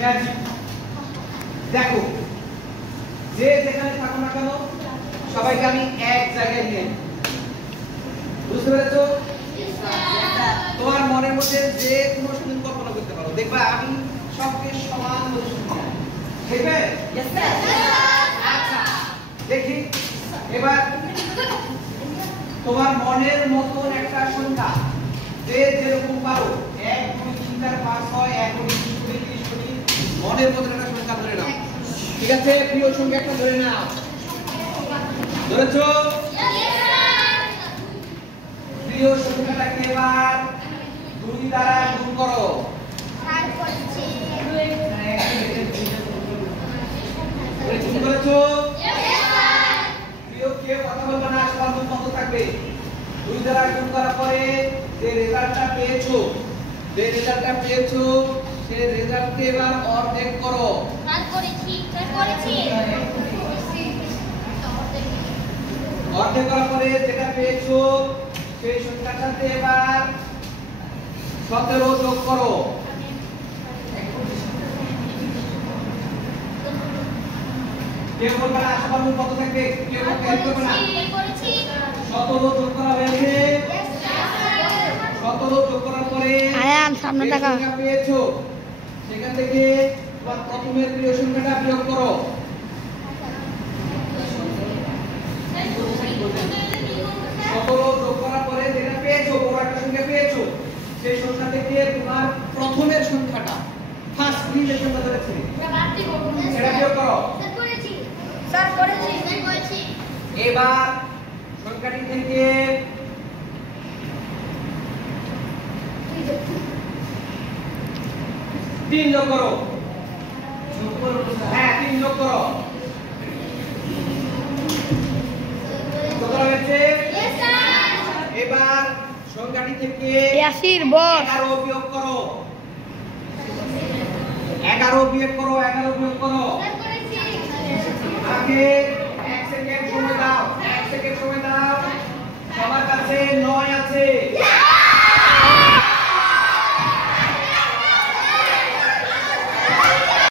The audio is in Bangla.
ম্যাজিক। দেখো যে যেখানে থাকো না কেন সবাইকে আমি এক জায়গায় নিয়ে, বুঝতে পেরেছো? তোমার মনের মধ্যে যে কোনো সুন্দর কল্পনা করতে পারো, দেখবা আমি সবকে সমান বলে শুনছি, দেখবে? আচ্ছা দেখি এবার তোমার মনের মতন একটা সংখ্যা, যে যেরকম পারো 1 2 3 4 5 6 1 2 3 4 30 কোটি মনের মতন একটা সংখ্যা ধরে নাও। ঠিক আছে, প্রিয় সংখ্যা একটা ধরে নাও। ধরেছো? প্রিয় সংখ্যাটাকে এবার 2 দ্বারা গুণ করো। গুণ করেছো? প্রিয় কেউ কথা বলবে না, সবার মুখ বন্ধ থাকবে। 2 দ্বারা গুণ করার পরে যে রেজাল্টটা পেয়েছো, সেই রেজাল্টকে এবার অর্ধেক করো। অর্ধেক করার পরে যেটা পেয়েছো সেই সংখ্যার সাথে এবার 17 যোগ করো। কেউ বলবে না, সবার মুখ বন্ধ থাকবে, কেউ হেল্প করবে না। 17 যোগ করা হয়েছে। 17 যোগ করার পরে সামনে টাকা পেয়েছো, সেখান থেকে তোমার প্রথমের প্রিয় সংখ্যাটা বিয়োগ করো। 17 যোগ করার পরে যেটা পেয়েছো, বড় একটা সংখ্যা পেয়েছো, সেই সংখ্যা থেকে তোমার প্রথমের সংখ্যাটা ফার্স্ট রিলেশনটা ধরেছে সেটা বিয়োগ করো। এবার সংখ্যাটি থেকে 3 যোগ করো। হ্যাঁ 3 যোগ করো। কত হয়েছে? এবার সংখ্যাটি থেকে 81 বস 11 বিয়োগ করো। 11 বিয়োগ করো। আগে 1 সেকেন্ড সময় দাও। 1 সেকেন্ড সময় দাও।